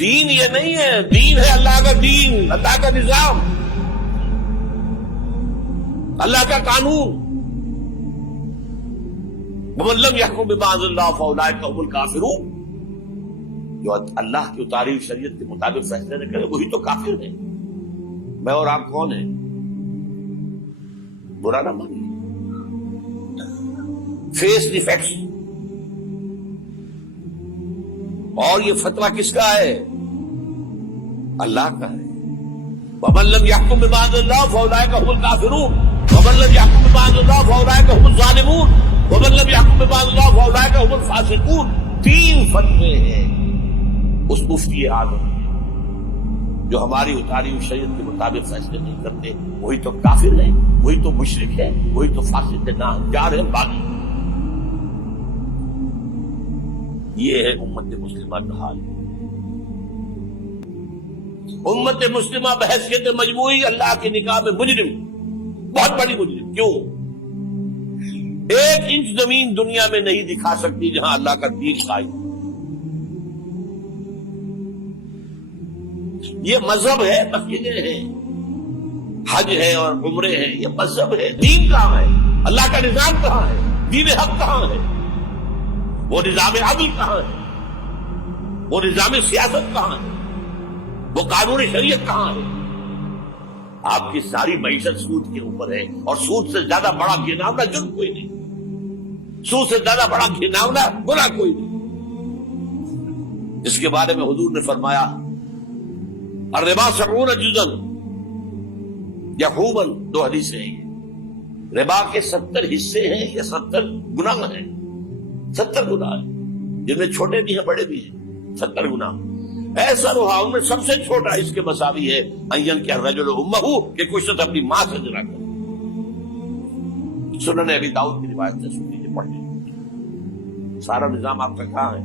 دین یہ نہیں ہے، دین ہے اللہ کا دین، اللہ کا نظام، اللہ کا قانون۔ وَمَن لَّمْ يَحْكُم بِمَا أَنزَلَ اللَّهُ فَأُولَٰئِكَ هُمُ الْكَافِرُونَ، جو اللہ کی اتاری شریعت کے مطابق فیصلے نہ کرے وہی تو کافر ہے۔ میں اور آپ کون ہیں؟ برا نہ مانیے، فیس دی فیکٹس۔ اور یہ فتویٰ کس کا ہے؟ اللہ کا ہے۔ وَمَن لَّمْ يَحْكُم بِمَا أَنزَلَ اللَّهُ فَأُولَٰئِكَ هُمُ الْكَافِرُونَ وَمَن لَّمْ يَحْكُم بِمَا أَنزَلَ اللَّهُ فَأُولَٰئِكَ هُمُ الظَّالِمُونَ وَمَن لَّمْ يَحْكُم بِمَا أَنزَلَ اللَّهُ فَأُولَٰئِكَ هُمُ الْفَاسِقُونَ۔ تین فتوے ہیں اس مفتی اعظم کے، جو ہماری اتاری ہوئی شریعت کے مطابق فیصلے نہیں کرتے وہی تو کافر ہے، وہی تو مشرک ہے، وہی تو فاسق ہے، ناہنجار ہے، باغی۔ یہ ہے امت مسلمہ کا حال۔ امت مسلمہ بحیثیت مجموعی اللہ کی نگاہ میں مجرم، بہت بڑی مجرم۔ کیوں؟ ایک انچ زمین دنیا میں نہیں دکھا سکتی جہاں اللہ کا دین قائم۔ یہ مذہب ہے، مسجدیں ہیں، حج ہے اور عمرے ہیں، یہ مذہب ہے۔ دین کہاں ہے؟ اللہ کا نظام کہاں ہے؟ دین حق کہاں ہے؟ وہ نظام عدل کہاں ہے؟ وہ نظام سیاست کہاں ہے؟ وہ قانون شریعت کہاں ہے؟ آپ کی ساری معیشت سود کے اوپر ہے، اور سود سے زیادہ بڑا گھناؤنا جرم کوئی نہیں، سود سے زیادہ بڑا گھناؤنا گناہ کوئی نہیں، جس کے بارے میں حضور نے فرمایا الربا 70 جزءا یحوما، 2 حدیثیں ہیں۔ ربا کے 70 حصے ہیں یا 70 گناہ ہیں، 70 گناہ ہیں، جن میں چھوٹے بھی ہیں بڑے بھی ہیں، 70 گناہ۔ ایسا رہا ان میں سب سے چھوٹا اس کے مساوی ہے ان کہ الرجل امہ، کہ کوئی شخص اپنی ماں سے زنا کرے۔ سنن ابی داؤد کی روایت سے سن لیجیے، پڑھ لیجیے۔ سارا نظام آپ کا کہاں ہے؟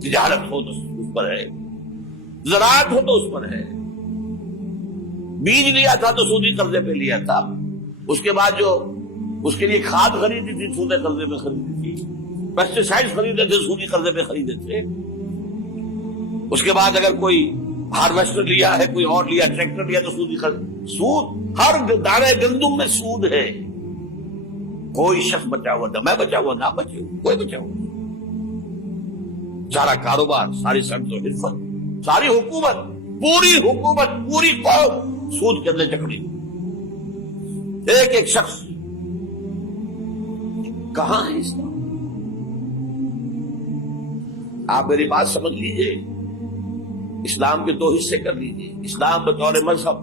تجارت ہو تو اس پر ہے، زراعت ہو تو اس پر ہے، بیج لیا تھا تو سودی قرضے پہ لیا تھا، اس کے بعد جو اس کے لیے کھاد خریدی تھی سودی قرضے پہ خریدی تھی، پیسٹی سائڈ خریدے تھے سودی قرضے پہ خریدے تھے، اس کے بعد اگر کوئی ہارویسٹر لیا ہے، کوئی اور لیا، ٹریکٹر لیا تو سودی قرض، سود ہر دانے گندم میں سود ہے۔ کوئی شخص بچا ہوا نہ میں بچا ہوا نہ بچے کوئی بچا ہوا، سارا کاروبار، ساری صنعت و حرفت، ساری حکومت، پوری حکومت، پوری قوم سود کے اندر جکڑی، ایک ایک شخص۔ کہاں ہے اسلام؟ آپ میری بات سمجھ لیجئے، اسلام کے 2 حصے کر لیجئے، اسلام بطور مذہب،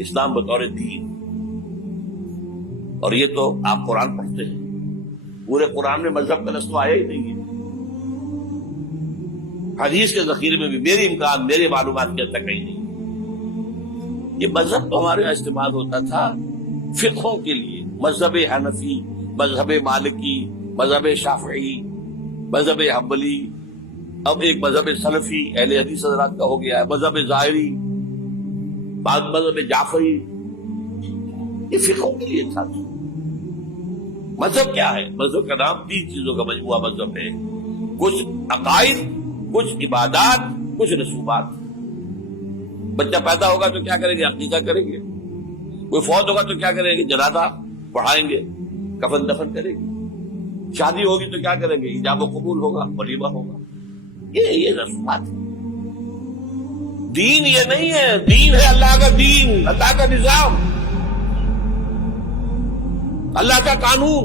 اسلام بطور دین۔ اور یہ تو آپ قرآن پڑھتے ہیں، پورے قرآن میں مذہب کا لفظ تو آیا ہی نہیں ہے، حدیث کے ذخیرے میں بھی میری امکان، میرے معلومات کے تک کہیں نہیں۔ یہ مذہب تو ہمارے یہاں استعمال ہوتا تھا فقہوں کے لیے، مذہب حنفی، مذہب مالکی، مذہب شافعی، مذہب حنبلی، اب ایک مذہب سلفی اہل حدیث حضرات کا ہو گیا ہے، مذہب ظاہری، بعد مذہب جعفری، یہ فقہوں کے لیے تھا۔ مذہب کیا ہے؟ مذہب کا نام 3 چیزوں کا مجموعہ مذہب ہے، کچھ عقائد، کچھ عبادات، کچھ رسومات۔ بچہ پیدا ہوگا تو کیا کریں گے؟ عقیقہ کریں گے۔ کوئی فوت ہوگا تو کیا کریں گے؟ جنازہ پڑھائیں گے، کفن دفن کریں گے۔ شادی ہوگی تو کیا کریں گے؟ ایجاب و قبول ہوگا، ولیمہ ہوگا۔ یہ رسومات ہے۔ دین یہ نہیں ہے، دین ہے اللہ کا دین، اللہ کا نظام، اللہ کا قانون۔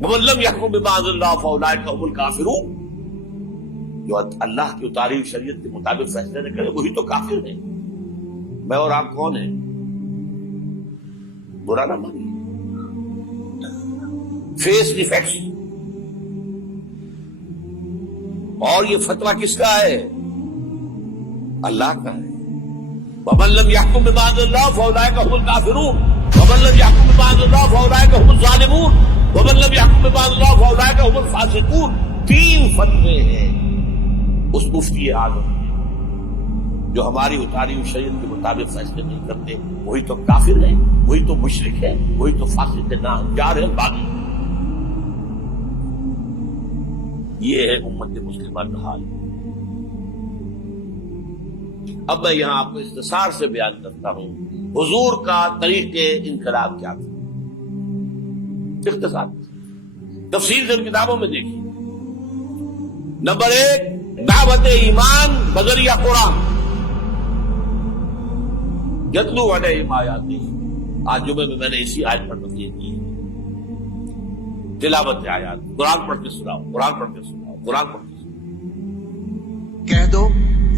وَمَن لَّمْ يَحْكُم بِمَا أَنزَلَ اللَّهُ فَأُولَٰئِكَ هُمُ الْكَافِرُونَ، جو اللہ کی اتاری ہوئی شریعت کے مطابق فیصلے نہ کرے وہی تو کافر ہے۔ میں اور آپ کون ہیں؟ برا نہ مانیے، فیس دی فیکٹس۔ اور یہ فتویٰ کس کا ہے؟ اللہ کا ہے۔ وَمَن لَّمْ يَحْكُم بِمَا أَنزَلَ اللَّهُ فَأُولَٰئِكَ هُمُ الْكَافِرُونَ وَمَن لَّمْ يَحْكُم بِمَا أَنزَلَ اللَّهُ فَأُولَٰئِكَ هُمُ الظَّالِمُونَ وَمَن لَّمْ يَحْكُم بِمَا أَنزَلَ اللَّهُ فَأُولَٰئِكَ هُمُ الْفَاسِقُونَ۔ 3 فتوے ہیں اس مفتی اعظم کے، جو ہماری اتاری ہوئی شریعت کے مطابق فیصلے نہیں کرتے وہی تو کافر ہے، وہی تو مشرک ہے، وہی تو فاسق ہے، ناہنجار ہے، باغی۔ یہ ہے امت مسلمہ کا حال۔ اب میں یہاں آپ کو اختصار سے بیان کرتا ہوں حضور کا طریقے انقلاب کیا تھا، اختصار تفصیل سے کتابوں میں دیکھیے۔ نمبر 1، دعوت ایمان بذریعہ قرآن، یتلو علیہم آیاتہ، آج جمعے میں نے اسی آیت پر تفصیل کی ہے، تلاوت آیات، قرآن پڑھ کے سناؤ، قرآن پڑھ کے سناؤ، قرآن پڑھ کے سناؤ۔ کہہ دو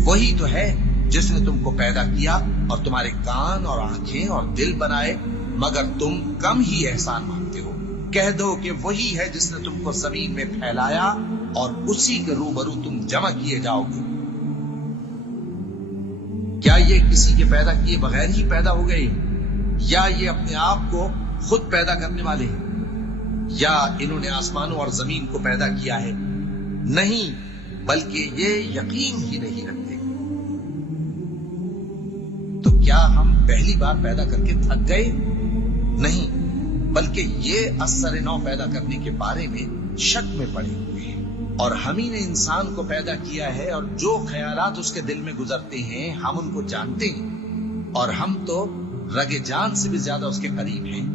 وہی تو ہے جس نے تم کو پیدا کیا اور تمہارے کان اور آنکھیں اور دل بنائے، مگر تم کم ہی احسان مانتے ہو۔ کہہ دو کہ وہی ہے جس نے تم کو زمین میں پھیلایا اور اسی کے روبرو تم جمع کیے جاؤ گے۔ کیا یہ کسی کے پیدا کیے بغیر ہی پیدا ہو گئے، یا یہ اپنے آپ کو خود پیدا کرنے والے ہیں، یا انہوں نے آسمانوں اور زمین کو پیدا کیا ہے؟ نہیں، بلکہ یہ یقین ہی نہیں رکھتے۔ تو کیا ہم پہلی بار پیدا کر کے تھک گئے؟ نہیں، بلکہ یہ اثر نو پیدا کرنے کے بارے میں شک میں پڑے ہوئے ہیں۔ اور ہم ہی نے انسان کو پیدا کیا ہے، اور جو خیالات اس کے دل میں گزرتے ہیں ہم ان کو جانتے ہیں، اور ہم تو رگ جان سے بھی زیادہ اس کے قریب ہیں۔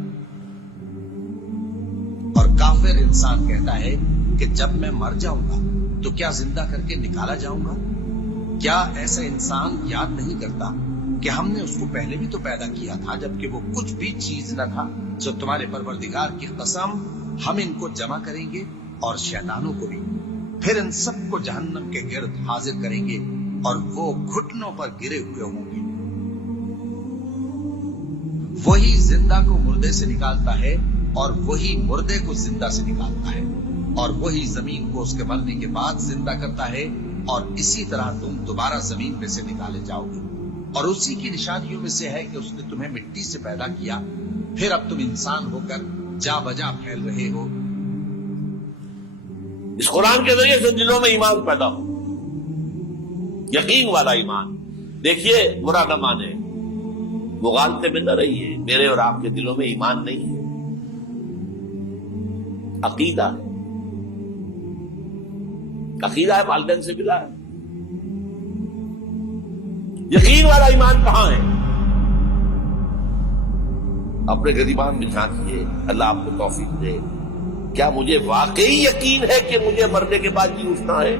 اور کافر انسان کہتا ہے کہ جب میں مر جاؤں گا تو کیا زندہ کر کے نکالا جاؤں گا؟ کیا ایسا انسان یاد نہیں کرتا کہ ہم نے اس کو پہلے بھی تو پیدا کیا تھا جبکہ وہ کچھ بھی چیز نہ تھا؟ سو تمہارے پروردگار کی قسم، ہم ان کو جمع کریں گے اور شیطانوں کو بھی، پھر ان سب کو جہنم کے گرد حاضر کریں گے اور وہ گھٹنوں پر گرے ہوئے ہوں گے۔ وہی زندہ کو مردے سے نکالتا ہے اور وہی مردے کو زندہ سے نکالتا ہے، اور وہی زمین کو اس کے مرنے کے بعد زندہ کرتا ہے، اور اسی طرح تم دوبارہ زمین میں سے نکالے جاؤ گے۔ اور اسی کی نشانیوں میں سے ہے کہ اس نے تمہیں مٹی سے پیدا کیا، پھر اب تم انسان ہو کر جا بجا پھیل رہے ہو۔ اس قرآن کے ذریعے سے دلوں میں ایمان پیدا ہو، یقین والا ایمان۔ دیکھیے، برا نہ مانے، مغالطے میں نہ رہیے، میرے اور آپ کے دلوں میں ایمان نہیں ہے، عقیدہ ہے، عقیدہ ہے، والدین سے ملا ہے۔ یقین والا ایمان کہاں ہے؟ اپنے گریبان میں جھانکیے، اللہ آپ کو توفیق دے۔ کیا مجھے واقعی یقین ہے کہ مجھے مرنے کے بعد جی اٹھنا ہے؟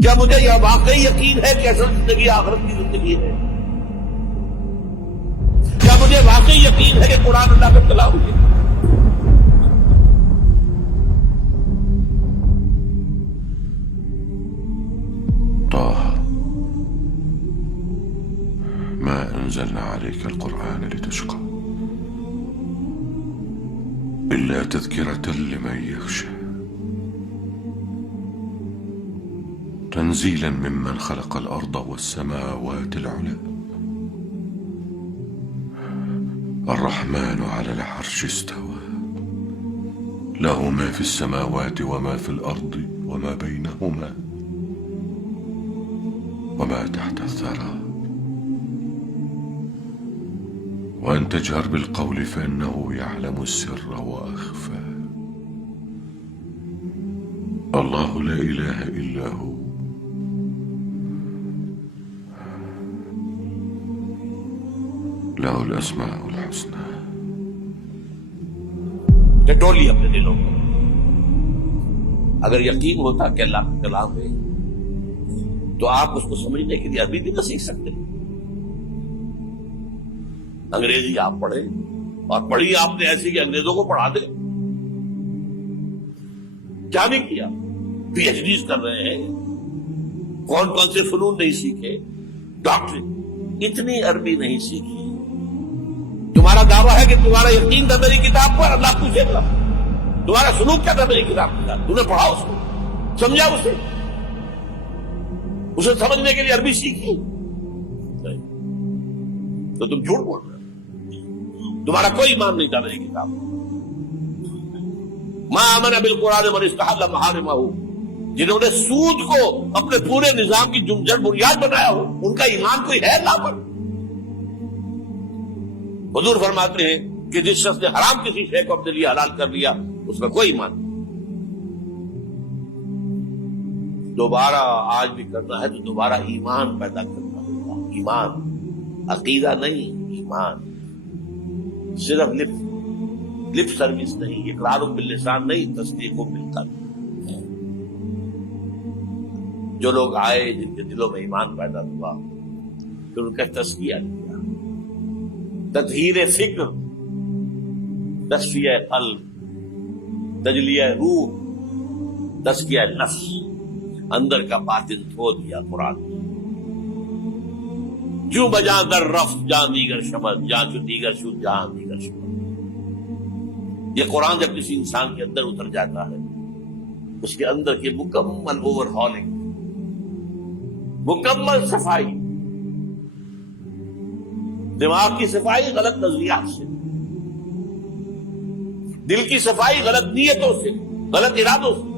کیا مجھے یہ واقعی یقین ہے کہ اصل زندگی آخرت کی زندگی ہے؟ کیا مجھے واقعی یقین ہے کہ قرآن اللہ کا کلام ہے؟ ما أنزلنا عليك القرآن لتشقى إلا تذكرة لمن يخشى تنزيلا ممن خلق الأرض والسماوات العلى الرحمن على العرش استوى له ما في السماوات وما في الأرض وما بينهما وما تحت الثرى وأن تجهر بالقول فإنه يعلم السر وأخفى الله لا إله إلا هو له الأسماء الحسنى۔ ٹٹولی اپنے دلوں کو، اگر یقین ہوتا کہ اللہ کا کلام ہے تو آپ اس کو سمجھنے کے لیے عربی بھی نہ سیکھ سکتے۔ انگریزی آپ پڑھیں، اور پڑھی آپ نے ایسی کہ انگریزوں کو پڑھا دیں، کیا نہیں کیا؟ پی ایچ ڈیز کر رہے ہیں، کون کون سے فنون نہیں سیکھے، ڈاکٹری، اتنی عربی نہیں سیکھی۔ تمہارا دعویٰ ہے کہ تمہارا یقین تھا میری کتاب پر، اللہ پوچھے گا تمہارا سلوک کیا تھا میری کتاب کے ساتھ؟ تم نے پڑھا اس کو، سمجھا اسے سمجھنے کے لیے عربی سیکھی؟ نہیں، تو تم جھوٹ بول رہے ہو، تمہارا کوئی ایمان نہیں تھا میری کتاب۔ ما آمن بالقرآن من استحل محارمہ، جنہوں نے سود کو اپنے پورے نظام کی جڑ بنیاد بنایا ہو، ان کا ایمان کوئی ہے اللہ پر؟ حضور فرماتے ہیں کہ جس شخص نے حرام کسی شے کو اپنے لیے حلال کر لیا اس کا کوئی ایمان نہیں۔ دوبارہ آج بھی کرنا ہے تو دوبارہ ایمان پیدا کرنا ہوگا. ایمان، عقیدہ نہیں، ایمان. صرف لپ سروس نہیں، اقرار باللسان نہیں، تصدیق بالقلب. جو لوگ آئے جن کے دلوں میں ایمان پیدا ہوا پھر ان کا تزکیہ کیا، تطہیر فکر، تصفیہ قلب، تجلیہ روح، تزکیہ نفس، اندر کا باطن دھو دیا قرآن. جو بجاں در رفت جان دیگر شمد، جان جو دیگر شد جان دیگر شمد. یہ قرآن جب کسی انسان کے اندر اتر جاتا ہے، اس کے اندر کی مکمل اوور ہالنگ، مکمل صفائی، دماغ کی صفائی غلط نظریات سے، دل کی صفائی غلط نیتوں سے، غلط ارادوں سے،